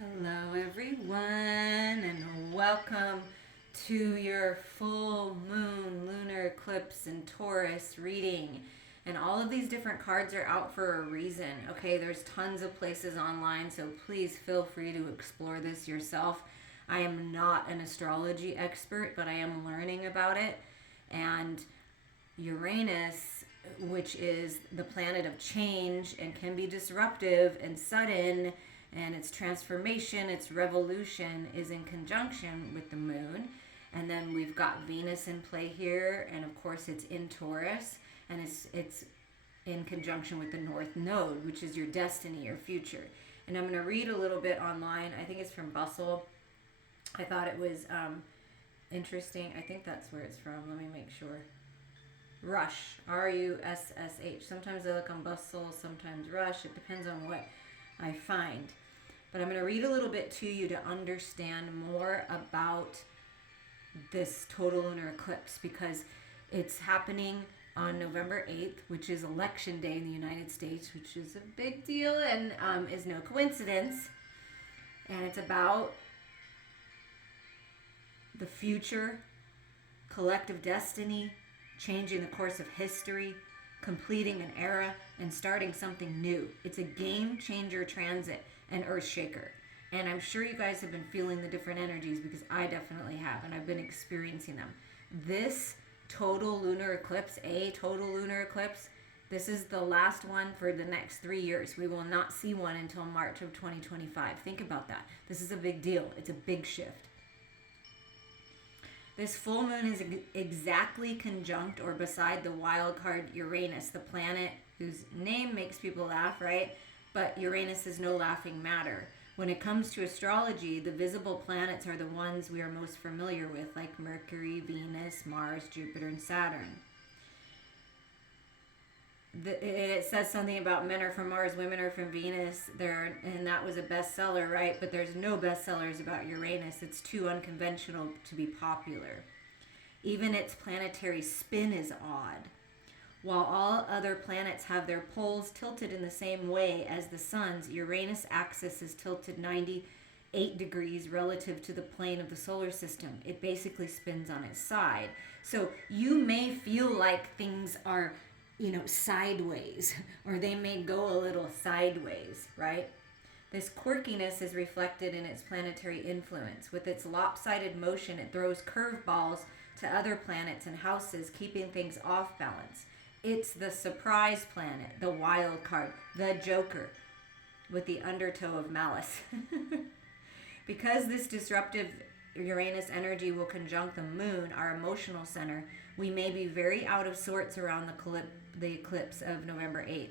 Hello, everyone, and welcome to your full moon lunar eclipse in Taurus reading. And all of these different cards are out for a reason. Okay, there's tons of places online, so please feel free to explore this yourself. I am not an astrology expert, but I am learning about it. And Uranus, which is the planet of change and can be disruptive and sudden, and its transformation, its revolution is in conjunction with the moon. And then we've got Venus in play here, and of course it's in Taurus, and it's in conjunction with the North Node, which is your destiny, your future. And I'm going to read a little bit online. I think it's from Bustle. I thought it was interesting. I think that's where it's from. Let me make sure. Rush, Russh. Sometimes I look on Bustle, sometimes Rush. It depends on what I find. But I'm going to read a little bit to you to understand more about this total lunar eclipse, because it's happening on November 8th, which is election day in the United States, which is a big deal and is no coincidence. And it's about the future, collective destiny, changing the course of history, completing an era, and starting something new. It's a game changer transit and earth shaker. And I'm sure you guys have been feeling the different energies, because I definitely have, and I've been experiencing them. This total lunar eclipse, this is the last one for the next 3 years. We will not see one until March of 2025. Think about that. This is a big deal. It's a big shift. This full moon is exactly conjunct or beside the wild card Uranus, the planet whose name makes people laugh, right? But Uranus is no laughing matter. When it comes to astrology, the visible planets are the ones we are most familiar with, like Mercury, Venus, Mars, Jupiter, and Saturn. It says something about men are from Mars, women are from Venus, and that was a bestseller, right? But there's no bestsellers about Uranus. It's too unconventional to be popular. Even its planetary spin is odd. While all other planets have their poles tilted in the same way as the sun's, Uranus' axis is tilted 98 degrees relative to the plane of the solar system. It basically spins on its side. So you may feel like things are sideways, or they may go a little sideways, right? This quirkiness is reflected in its planetary influence. With its lopsided motion, it throws curveballs to other planets and houses, keeping things off balance. It's the surprise planet, the wild card, the joker, with the undertow of malice. Because this disruptive Uranus energy will conjunct the moon, our emotional center, we may be very out of sorts around the eclipse of November 8th.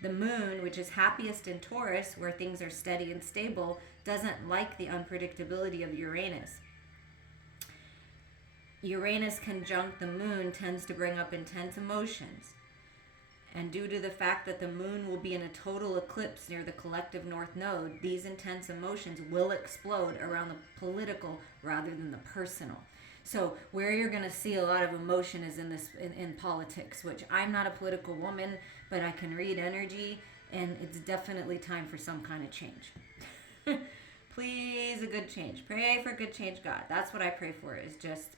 The moon, which is happiest in Taurus, where things are steady and stable, doesn't like the unpredictability of Uranus. Uranus conjunct the moon tends to bring up intense emotions. And due to the fact that the moon will be in a total eclipse near the collective North Node, these intense emotions will explode around the political rather than the personal. So where you're going to see a lot of emotion is in politics, which I'm not a political woman, but I can read energy, and it's definitely time for some kind of change. Please, a good change. Pray for good change, God. That's what I pray for, is just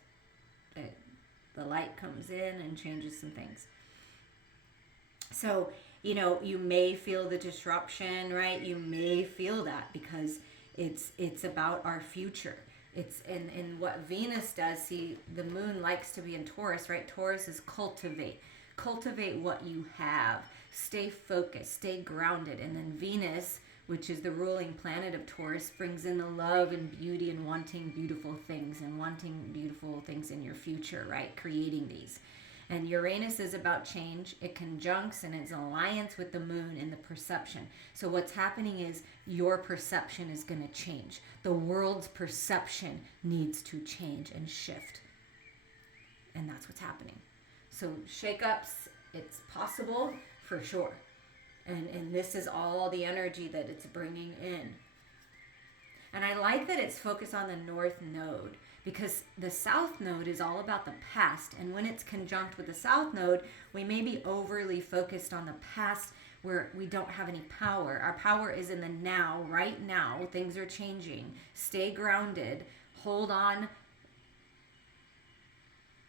the light comes in and changes some things. So, you may feel the disruption, right? You may feel that because it's about our future. It's in what Venus does. See, the moon likes to be in Taurus, right? Taurus is cultivate what you have, stay focused, stay grounded. And then Venus, which is the ruling planet of Taurus, brings in the love and beauty and wanting beautiful things in your future, right? Creating these. And Uranus is about change. It conjuncts and its alliance with the moon in the perception. So what's happening is your perception is going to change. The world's perception needs to change and shift. And that's what's happening. So shakeups, it's possible for sure. And this is all the energy that it's bringing in. And I like that it's focused on the North Node, because the South Node is all about the past. And when it's conjunct with the South Node, we may be overly focused on the past where we don't have any power. Our power is in the now, right now. Things are changing. Stay grounded. Hold on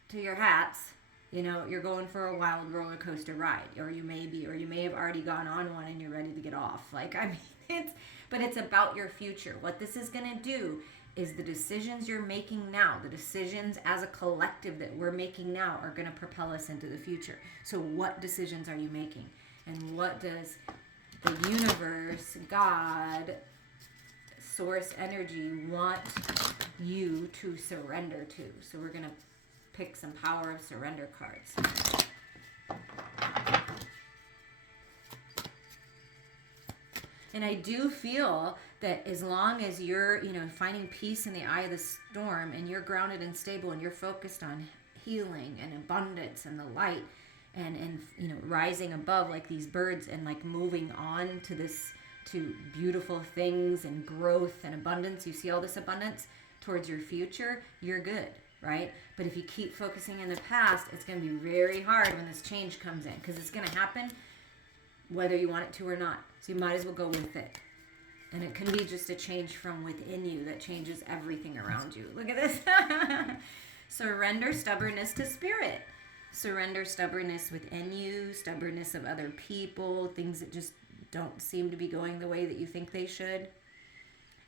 to your hats. You know, you're going for a wild roller coaster ride, or you may have already gone on one and you're ready to get off. Like, I mean, it's about your future. What this is going to do is the decisions you're making now, the decisions as a collective that we're making now are going to propel us into the future. So what decisions are you making? And what does the universe, God, source energy want you to surrender to? So we're going to pick some power of surrender cards. And I do feel that as long as you're, finding peace in the eye of the storm, and you're grounded and stable, and you're focused on healing and abundance and the light, and rising above like these birds, and like moving on to beautiful things and growth and abundance. You see all this abundance towards your future, you're good, right? But if you keep focusing in the past, it's going to be very hard when this change comes in, because it's going to happen whether you want it to or not. So you might as well go with it. And it can be just a change from within you that changes everything around you. Look at this. Surrender stubbornness to spirit. Surrender stubbornness within you, stubbornness of other people, things that just don't seem to be going the way that you think they should.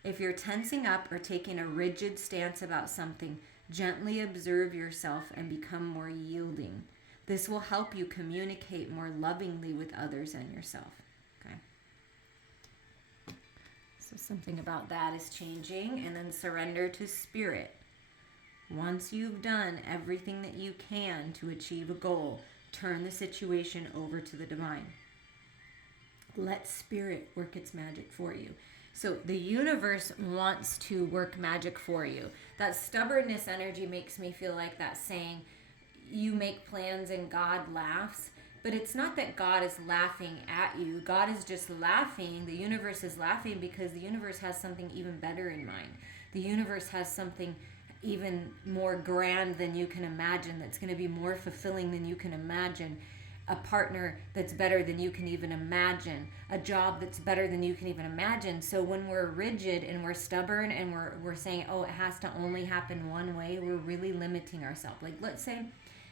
If you're tensing up or taking a rigid stance about something, gently observe yourself and become more yielding. This will help you communicate more lovingly with others and yourself. Okay. So something about that is changing. And then surrender to spirit. Once you've done everything that you can to achieve a goal, turn the situation over to the divine. Let spirit work its magic for you. So the universe wants to work magic for you. That stubbornness energy makes me feel like that saying, you make plans and God laughs. But it's not that God is laughing at you. God is just laughing. The universe is laughing because the universe has something even better in mind. The universe has something even more grand than you can imagine, that's going to be more fulfilling than you can imagine. A partner that's better than you can even imagine, a job that's better than you can even imagine. So when we're rigid and we're stubborn and we're saying, oh, it has to only happen one way, we're really limiting ourselves. Like, let's say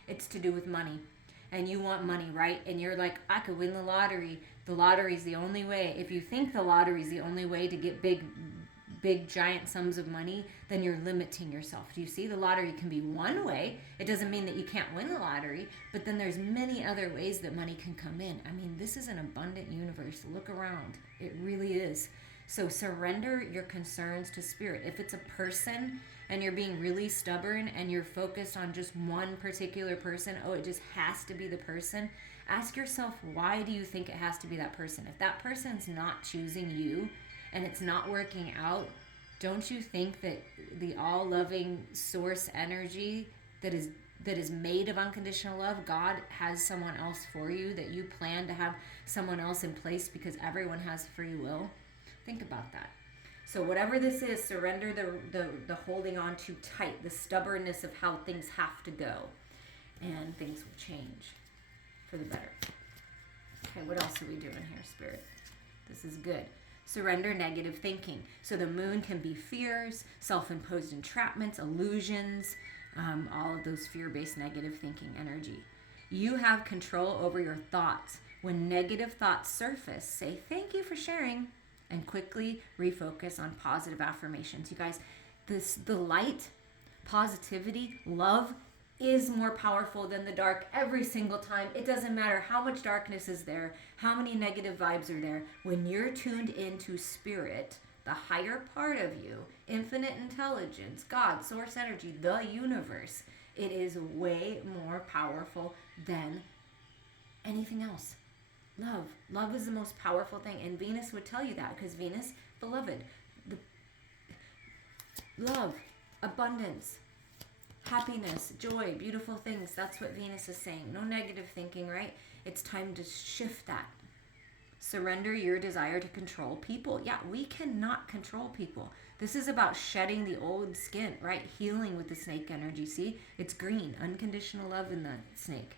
it's to do with money, and you want money, right? And you're like, I could win the lottery. The lottery's the only way. If you think the lottery's the only way to get big giant sums of money, then you're limiting yourself. Do you see? The lottery can be one way. It doesn't mean that you can't win the lottery, but then there's many other ways that money can come in. I mean, this is an abundant universe. Look around. It really is. So surrender your concerns to spirit. If it's a person and you're being really stubborn and you're focused on just one particular person, oh, it just has to be the person, ask yourself, why do you think it has to be that person? If that person's not choosing you, and it's not working out, don't you think that the all-loving source energy that is made of unconditional love, God has someone else for you, that you plan to have someone else in place because everyone has free will? Think about that. So whatever this is, surrender the holding on too tight, the stubbornness of how things have to go, and things will change for the better. Okay, what else are we doing here, Spirit? This is good. Surrender negative thinking. So the moon can be fears, self-imposed entrapments, illusions, all of those fear-based negative thinking energy. You have control over your thoughts. When negative thoughts surface, say thank you for sharing and quickly refocus on positive affirmations. You guys, the light, positivity, love is more powerful than the dark every single time. It doesn't matter how much darkness is there, how many negative vibes are there. When you're tuned into spirit, the higher part of you, infinite intelligence, God, source energy, the universe, it is way more powerful than anything else. Love is the most powerful thing, and Venus would tell you that, because Venus, beloved, love, abundance, happiness, joy, beautiful things. That's what Venus is saying. No negative thinking, right? It's time to shift that. Surrender your desire to control people. Yeah, we cannot control people. This is about shedding the old skin, right? Healing with the snake energy. See? It's green. Unconditional love in the snake.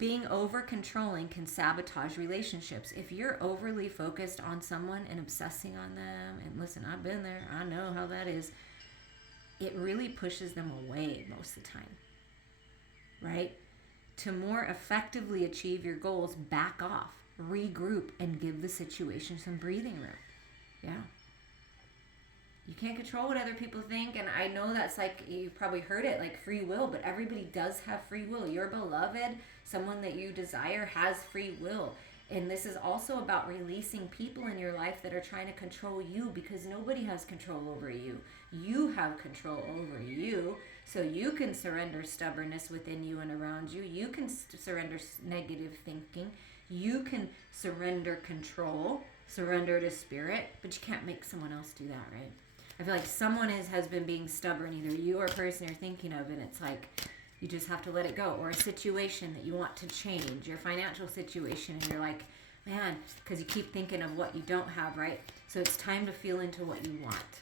Being over controlling can sabotage relationships. If you're overly focused on someone and obsessing on them, and listen, I've been there, I know how that is, it really pushes them away most of the time, right? To more effectively achieve your goals, back off, regroup, and give the situation some breathing room. Yeah. You can't control what other people think, and I know that's like, you probably heard it, like free will, but everybody does have free will. Your beloved, someone that you desire, has free will. And this is also about releasing people in your life that are trying to control you, because nobody has control over you. You have control over you, so you can surrender stubbornness within you and around you. You can surrender negative thinking. You can surrender control, surrender to spirit, but you can't make someone else do that, right? I feel like someone has been being stubborn, either you or a person you're thinking of, and it's like you just have to let it go. Or a situation that you want to change, your financial situation, and you're like, man, because you keep thinking of what you don't have, right? So it's time to feel into what you want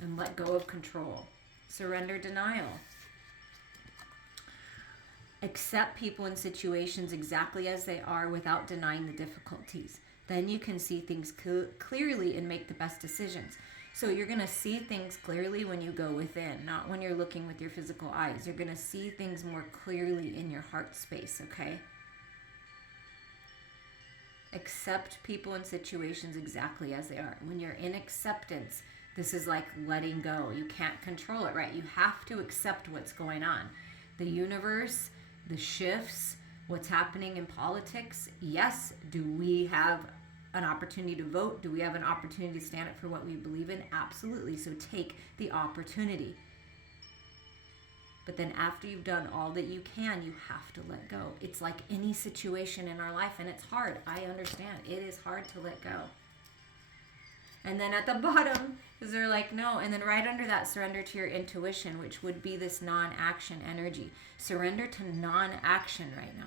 and let go of control. Surrender denial. Accept people and situations exactly as they are without denying the difficulties. Then you can see things clearly and make the best decisions. So you're going to see things clearly when you go within, not when you're looking with your physical eyes. You're going to see things more clearly in your heart space, okay? Accept people and situations exactly as they are. When you're in acceptance, this is like letting go. You can't control it, right? You have to accept what's going on. The universe, the shifts, what's happening in politics. Yes, do we have an opportunity to vote? Do we have an opportunity to stand up for what we believe in? Absolutely. So take the opportunity. But then after you've done all that you can, you have to let go. It's like any situation in our life, and it's hard. I understand. It is hard to let go. And then at the bottom, is they're like, no. And then right under that, surrender to your intuition, which would be this non-action energy. Surrender to non-action right now.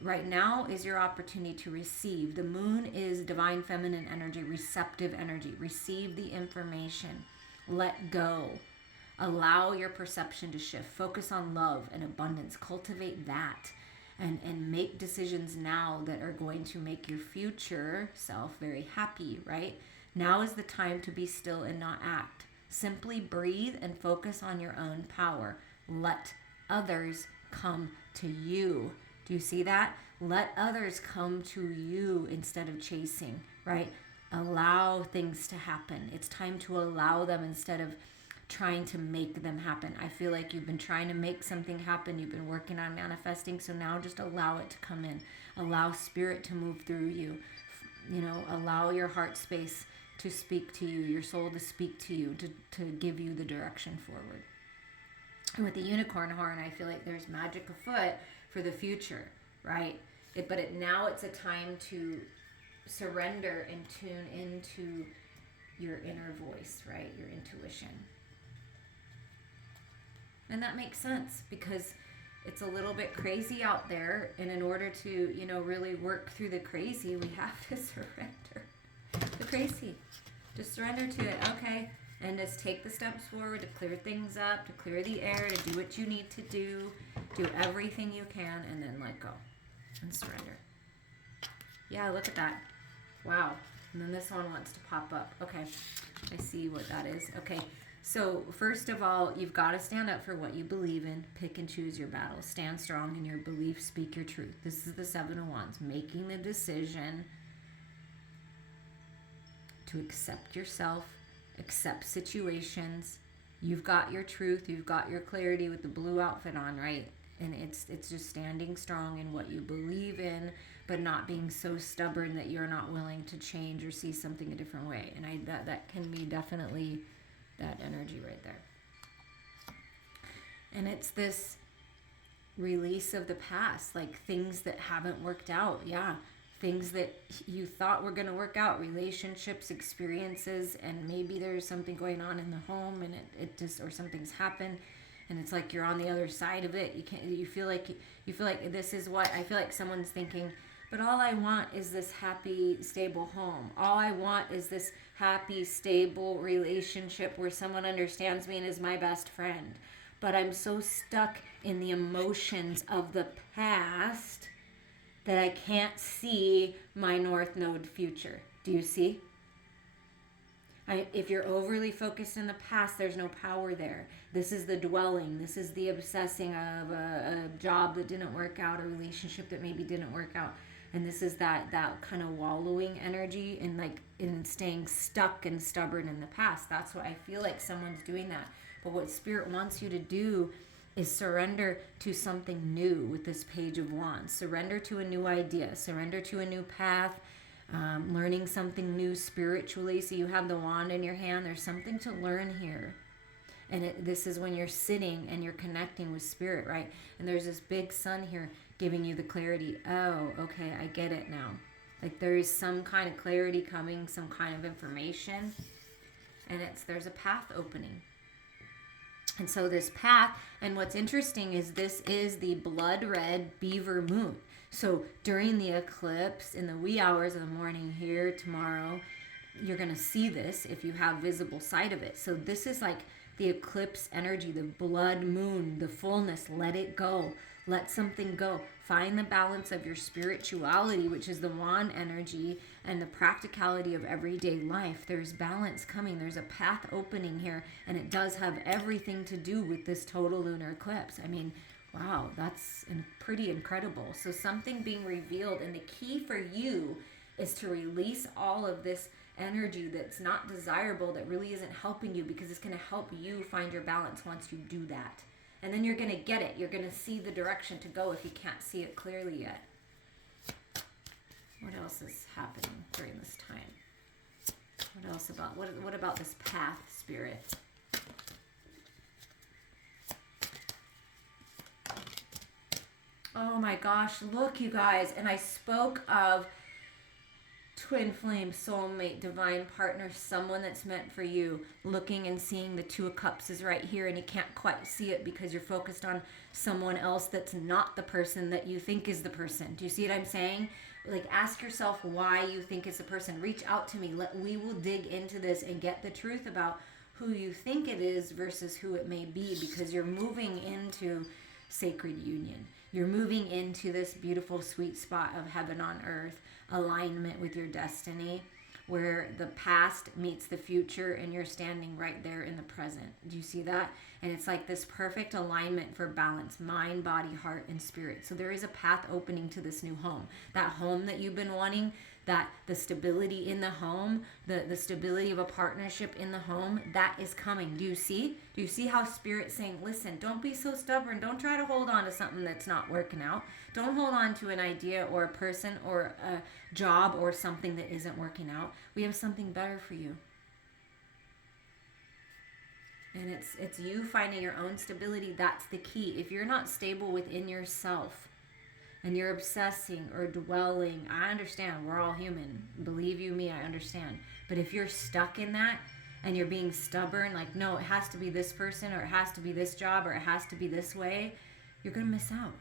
Right now is your opportunity to receive. The moon is divine feminine energy, receptive energy. Receive the information. Let go. Allow your perception to shift. Focus on love and abundance. Cultivate that. And make decisions now that are going to make your future self very happy, right? Now is the time to be still and not act. Simply breathe and focus on your own power. Let others come to you. Do you see that? Let others come to you instead of chasing, right? Allow things to happen. It's time to allow them instead of trying to make them happen. I feel like you've been trying to make something happen. You've been working on manifesting. So now just allow it to come in. Allow spirit to move through you. You know, allow your heart space to speak to you, your soul to speak to you, to give you the direction forward. And with the unicorn horn, I feel like there's magic afoot for the future, right? Now it's a time to surrender and tune into your inner voice, right? Your intuition. And that makes sense because it's a little bit crazy out there. And in order to, really work through the crazy, we have to surrender the crazy. Just surrender to it, okay? And just take the steps forward to clear things up, to clear the air, to do what you need to do everything you can, and then let go and surrender. Yeah, look at that. Wow. And then this one wants to pop up. Okay, I see what that is. Okay, so first of all, you've got to stand up for what you believe in. Pick and choose your battles. Stand strong in your beliefs. Speak your truth. This is the Seven of Wands. Making the decision to accept yourself, accept situations. You've got your truth. You've got your clarity with the blue outfit on, right? And it's just standing strong in what you believe in, but not being so stubborn that you're not willing to change or see something a different way. And that can be definitely that energy right there. And it's this release of the past, like things that haven't worked out. Yeah. Things that you thought were going to work out, relationships, experiences, and maybe there's something going on in the home and it just, or something's happened and it's like you're on the other side of it. You feel like this is what I feel like someone's thinking, but all I want is this happy, stable home. All I want is this happy, stable relationship where someone understands me and is my best friend. But I'm so stuck in the emotions of the past that I can't see my North Node future. Do you see? If you're overly focused in the past, there's no power there. This is the dwelling. This is the obsessing of a job that didn't work out, a relationship that maybe didn't work out. And this is that kind of wallowing energy and like in staying stuck and stubborn in the past. That's what I feel like someone's doing that. But what Spirit wants you to do is surrender to something new with this Page of Wands. Surrender to a new idea. Surrender to a new path. Learning something new spiritually. So you have the wand in your hand. There's something to learn here. And this is when you're sitting and you're connecting with Spirit, right? And there's this big sun here giving you the clarity. Oh, okay, I get it now. Like there is some kind of clarity coming, some kind of information. And there's a path opening. And so this path, and what's interesting is this is the blood red beaver moon. So during the eclipse, in the wee hours of the morning here tomorrow, you're going to see this if you have visible sight of it. So this is like the eclipse energy, the blood moon, the fullness. Let it go. Let something go. Find the balance of your spirituality, which is the wand energy, and the practicality of everyday life. There's balance coming. There's a path opening here, and it does have everything to do with this total lunar eclipse. I mean, wow, that's pretty incredible. So something being revealed, and the key for you is to release all of this energy that's not desirable, that really isn't helping you, because it's going to help you find your balance once you do that. And then you're going to get it. You're going to see the direction to go if you can't see it clearly yet. What else is happening during this time? What else about, what about this path, Spirit? Oh my gosh, look you guys. And I spoke of twin flame, soulmate, divine partner, someone that's meant for you. Looking and seeing the Two of Cups is right here, and you can't quite see it because you're focused on someone else that's not the person that you think is the person. Do you see what I'm saying? Like, ask yourself why you think it's the person. Reach out to me. We will dig into this and get the truth about who you think it is versus who it may be, because you're moving into sacred union. You're moving into this beautiful sweet spot of heaven on earth, alignment with your destiny, where the past meets the future and you're standing right there in the present. Do you see that? And it's like this perfect alignment for balance, mind, body, heart, and spirit. So there is a path opening to this new home. That home that you've been wanting, that the stability in the home, the stability of a partnership in the home, that is coming. Do you see? Do you see how Spirit's saying, listen, don't be so stubborn. Don't try to hold on to something that's not working out. Don't hold on to an idea or a person or a job or something that isn't working out. We have something better for you. And it's you finding your own stability. That's the key. If you're not stable within yourself and you're obsessing or dwelling, I understand, we're all human. Believe you me, I understand. But if you're stuck in that and you're being stubborn, like, no, it has to be this person, or it has to be this job, or it has to be this way, you're going to miss out.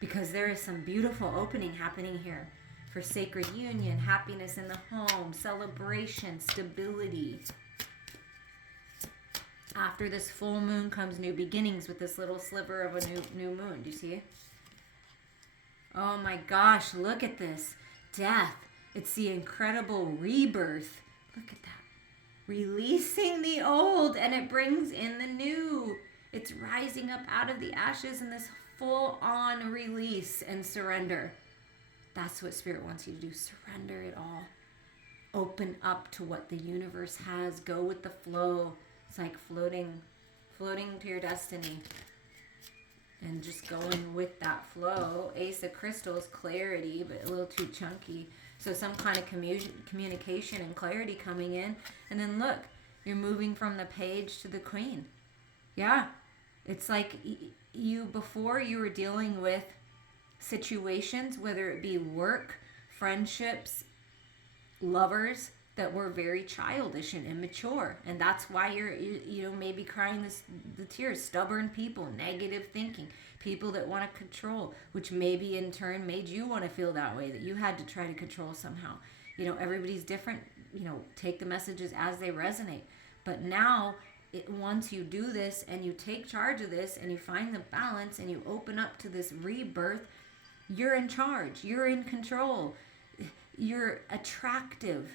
Because there is some beautiful opening happening here for sacred union, happiness in the home, celebration, stability. After this full moon comes new beginnings with this little sliver of a new moon. Do you see it? Oh my gosh, look at this. Death. It's the incredible rebirth. Look at that. Releasing the old, and it brings in the new. It's rising up out of the ashes in this full-on release and surrender. That's what Spirit wants you to do. Surrender it all. Open up to what the universe has. Go with the flow. It's like floating to your destiny. And just going with that flow. Ace of Crystals, clarity, but a little too chunky. So some kind of communication and clarity coming in. And then look, you're moving from the Page to the Queen. Yeah. It's like before you were dealing with situations, whether it be work, friendships, lovers, that were very childish and immature. And that's why you're maybe crying the tears. Stubborn people, negative thinking, people that want to control, which maybe in turn made you want to feel that way, that you had to try to control somehow. Everybody's different. Take the messages as they resonate. But now, once you do this and you take charge of this and you find the balance and you open up to this rebirth, You're in charge. You're in control. You're attractive.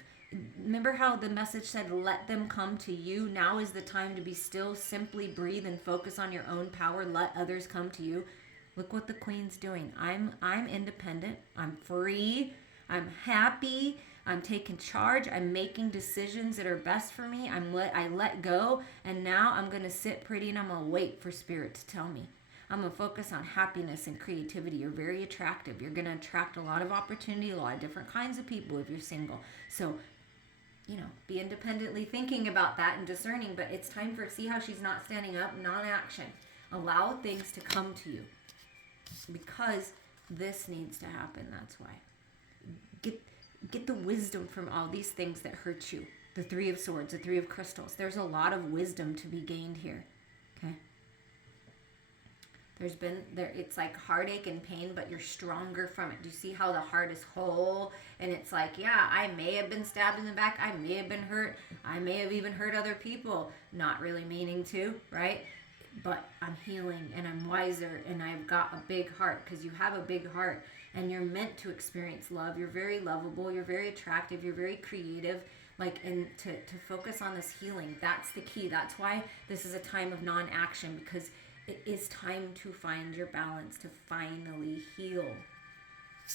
Remember how the message said, let them come to you? Now is the time to be still, simply breathe and focus on your own power. Let others come to you. Look what the Queen's doing. I'm independent. I'm free. I'm happy. I'm taking charge. I'm making decisions that are best for me. I let go. And now I'm going to sit pretty and I'm going to wait for Spirit to tell me. I'm going to focus on happiness and creativity. You're very attractive. You're going to attract a lot of opportunity, a lot of different kinds of people if you're single. So, be independently thinking about that and discerning. But it's time for, see how she's not standing up, non-action. Allow things to come to you. Because this needs to happen. That's why. Get the wisdom from all these things that hurt you. The Three of Swords, the Three of Crystals. There's a lot of wisdom to be gained here. Okay? It's like heartache and pain, but you're stronger from it. Do you see how the heart is whole? And it's like, yeah, I may have been stabbed in the back. I may have been hurt. I may have even hurt other people. Not really meaning to, right? But I'm healing and I'm wiser and I've got a big heart, because you have a big heart and you're meant to experience love. You're very lovable. You're very attractive. You're very creative. And to focus on this healing, that's the key. That's why this is a time of non-action, because it is time to find your balance, to finally heal.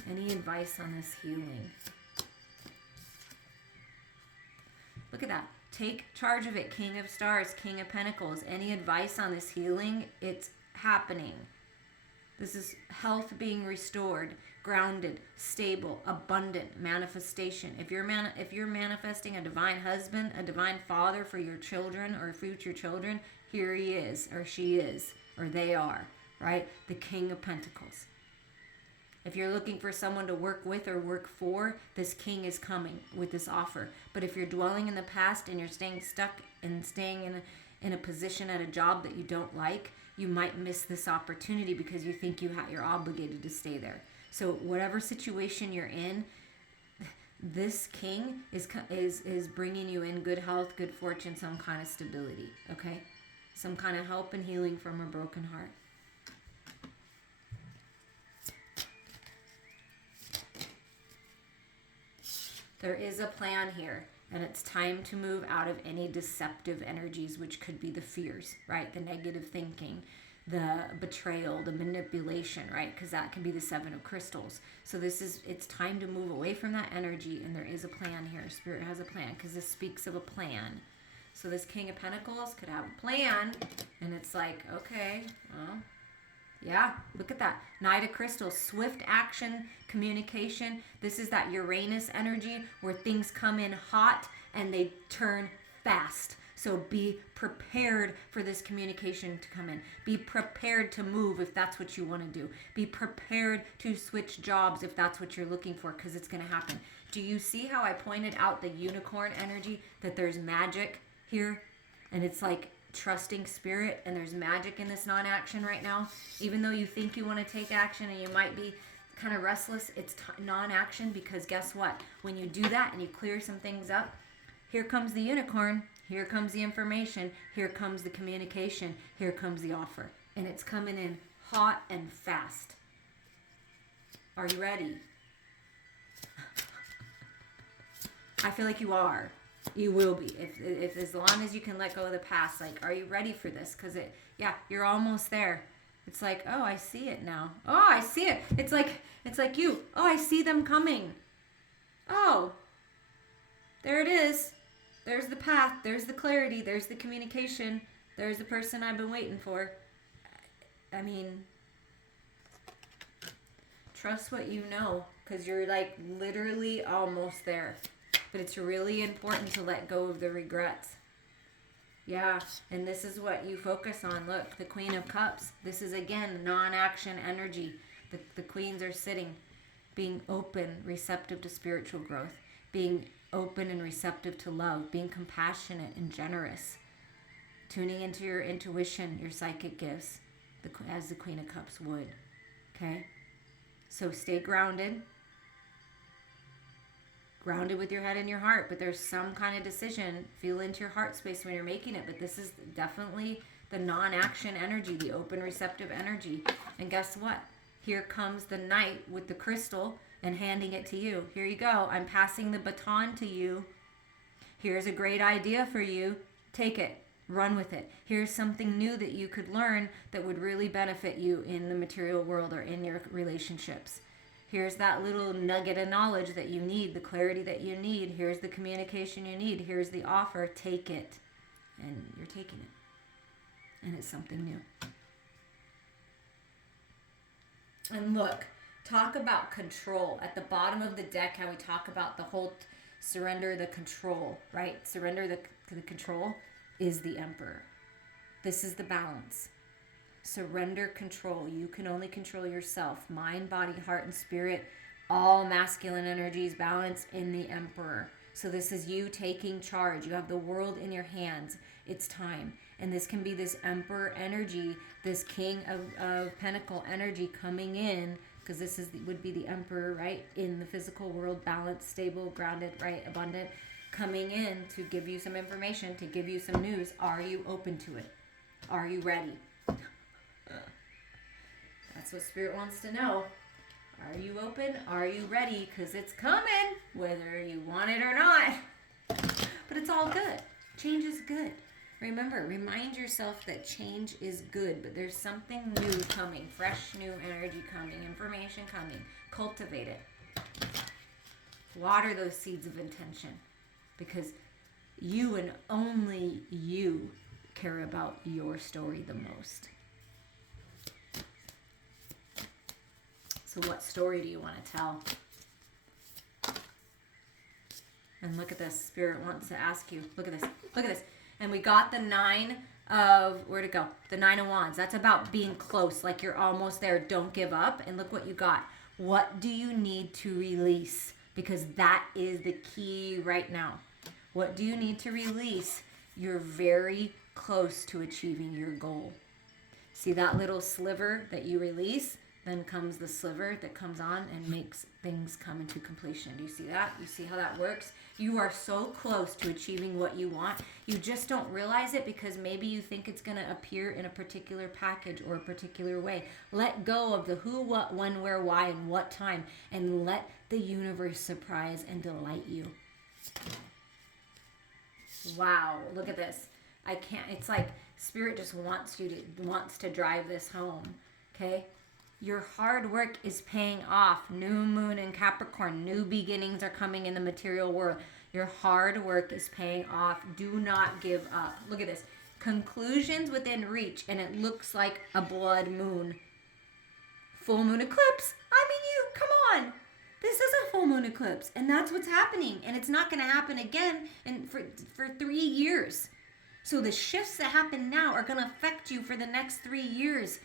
Any advice on this healing? Look at that. Take charge of it. King of Stars, King of Pentacles. Any advice on this healing? It's happening. This is health being restored, grounded, stable, abundant manifestation. If you're manifesting a divine husband, a divine father for your children or future children, here he is, or she is, or they are, right? The King of Pentacles. If you're looking for someone to work with or work for, this king is coming with this offer. But if you're dwelling in the past and you're staying stuck and staying in a position at a job that you don't like, you might miss this opportunity because you think you're obligated to stay there. So whatever situation you're in, this king is bringing you in good health, good fortune, some kind of stability, okay? Some kind of help and healing from a broken heart. There is a plan here, and it's time to move out of any deceptive energies, which could be the fears, right? The negative thinking, the betrayal, the manipulation, right? Because that can be the Seven of Crystals. So it's time to move away from that energy, and there is a plan here. Spirit has a plan, because this speaks of a plan. So this King of Pentacles could have a plan, and it's like, okay, well, yeah, look at that. Knight of Crystals, swift action, communication. This is that Uranus energy where things come in hot and they turn fast. So be prepared for this communication to come in. Be prepared to move if that's what you want to do. Be prepared to switch jobs if that's what you're looking for, because it's going to happen. Do you see how I pointed out the unicorn energy, that there's magic here? And it's like trusting Spirit, and there's magic in this non-action right now. Even though you think you want to take action and you might be kind of restless, it's non-action, because guess what? When you do that and you clear some things up, here comes the unicorn, here comes the information, here comes the communication, here comes the offer. And it's coming in hot and fast. Are you ready? I feel like you are. You will be. If as long as you can let go of the past, like, are you ready for this? Because you're almost there. It's like, oh, I see it now. Oh, I see it. It's like you. Oh, I see them coming. Oh, there it is. There's the path. There's the clarity. There's the communication. There's the person I've been waiting for. I mean, trust what you know, because you're like literally almost there. But it's really important to let go of the regrets. Yeah, and this is what you focus on. Look, the Queen of Cups. This is, again, non-action energy. The queens are sitting, being open, receptive to spiritual growth, being open and receptive to love, being compassionate and generous, tuning into your intuition, your psychic gifts, as the Queen of Cups would. Okay? So stay grounded. Grounded with your head and your heart, but there's some kind of decision. Feel into your heart space when you're making it, but this is definitely the non-action energy, the open receptive energy. And guess what? Here comes the knight with the crystal and handing it to you. Here you go. I'm passing the baton to you. Here's a great idea for you. Take it. Run with it. Here's something new that you could learn that would really benefit you in the material world or in your relationships. Here's that little nugget of knowledge that you need, the clarity that you need. Here's the communication you need. Here's the offer. Take it. And you're taking it. And it's something new. And look, talk about control. At the bottom of the deck, how we talk about the whole surrender the control, right? Surrender the control is the Emperor. This is the balance. Surrender control. You can only control yourself. Mind, body, heart, and spirit. All masculine energies balance in the Emperor. So this is you taking charge. You have the world in your hands. It's time. And this can be this Emperor energy, this King of Pentacle energy coming in, because this would be the Emperor, right? In the physical world, balanced, stable, grounded, right? Abundant, coming in to give you some information, to give you some news. Are you open to it? Are you ready? That's what Spirit wants to know. Are you open? Are you ready? Because it's coming, whether you want it or not. But it's all good. Change is good. Remember, remind yourself that change is good, but there's something new coming, fresh new energy coming, information coming. Cultivate it. Water those seeds of intention, because you and only you care about your story the most. So what story do you want to tell? And look at this. Spirit wants to ask you. Look at this. Look at this. And we got the 9 of, where'd it go? The 9 of Wands. That's about being close, like you're almost there. Don't give up. And look what you got. What do you need to release? Because that is the key right now. What do you need to release? You're very close to achieving your goal. See that little sliver that you release? Then comes the sliver that comes on and makes things come into completion. Do you see that? You see how that works? You are so close to achieving what you want. You just don't realize it because maybe you think it's going to appear in a particular package or a particular way. Let go of the who, what, when, where, why, and what time, and let the universe surprise and delight you. Wow, look at this. I can't, it's like Spirit just wants to drive this home, okay? Your hard work is paying off. New moon in Capricorn. New beginnings are coming in the material world. Your hard work is paying off. Do not give up. Look at this. Conclusions within reach, and it looks like a blood moon. Full moon eclipse. Come on. This is a full moon eclipse, and that's what's happening. And it's not going to happen again for 3 years. So the shifts that happen now are going to affect you for the next 3 years.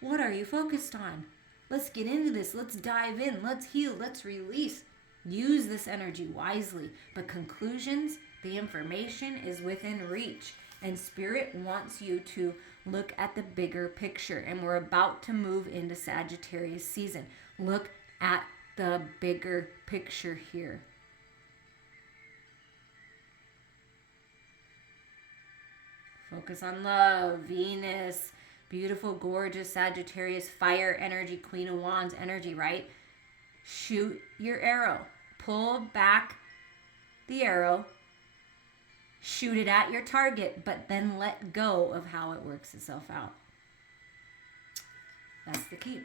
What are you focused on? Let's get into this. Let's dive in. Let's heal. Let's release. Use this energy wisely. But conclusions, the information is within reach. And Spirit wants you to look at the bigger picture. And we're about to move into Sagittarius season. Look at the bigger picture here. Focus on love, Venus. Beautiful, gorgeous Sagittarius, fire energy, Queen of Wands energy, right? Shoot your arrow. Pull back the arrow. Shoot it at your target, but then let go of how it works itself out. That's the key.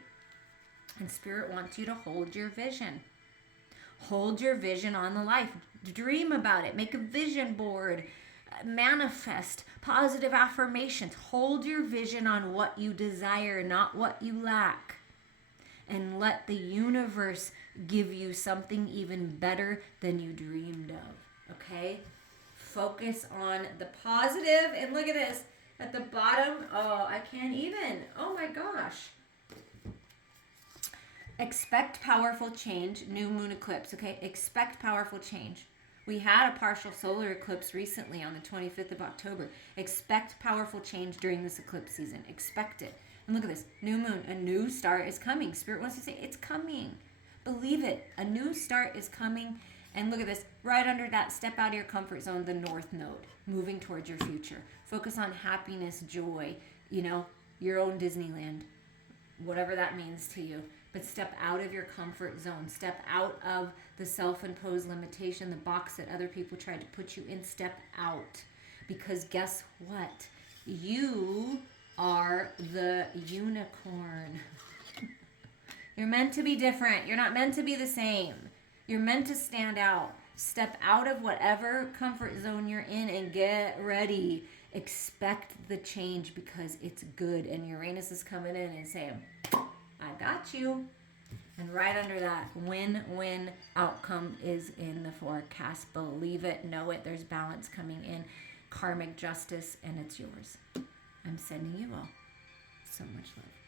And Spirit wants you to hold your vision. Hold your vision on the life. Dream about it. Make a vision board. Manifest positive affirmations. Hold your vision on what you desire, not what you lack. And let the universe give you something even better than you dreamed of. Okay? Focus on the positive. And look at this. At the bottom, oh, I can't even. Oh my gosh. Expect powerful change. New moon eclipse. Okay? Expect powerful change. We had a partial solar eclipse recently on the 25th of October. Expect powerful change during this eclipse season. Expect it. And look at this. New moon. A new start is coming. Spirit wants to say, it's coming. Believe it. A new start is coming. And look at this. Right under that, step out of your comfort zone, the North Node. Moving towards your future. Focus on happiness, joy. You know, your own Disneyland. Whatever that means to you. but step out of your comfort zone. Step out of the self-imposed limitation, the box that other people tried to put you in. Step out. Because guess what? You are the unicorn. You're meant to be different. You're not meant to be the same. You're meant to stand out. Step out of whatever comfort zone you're in and get ready. Expect the change because it's good. And Uranus is coming in and saying, I got you. And right under that, win-win outcome is in the forecast. Believe it, know it. There's balance coming in, karmic justice, and it's yours. I'm sending you all so much love.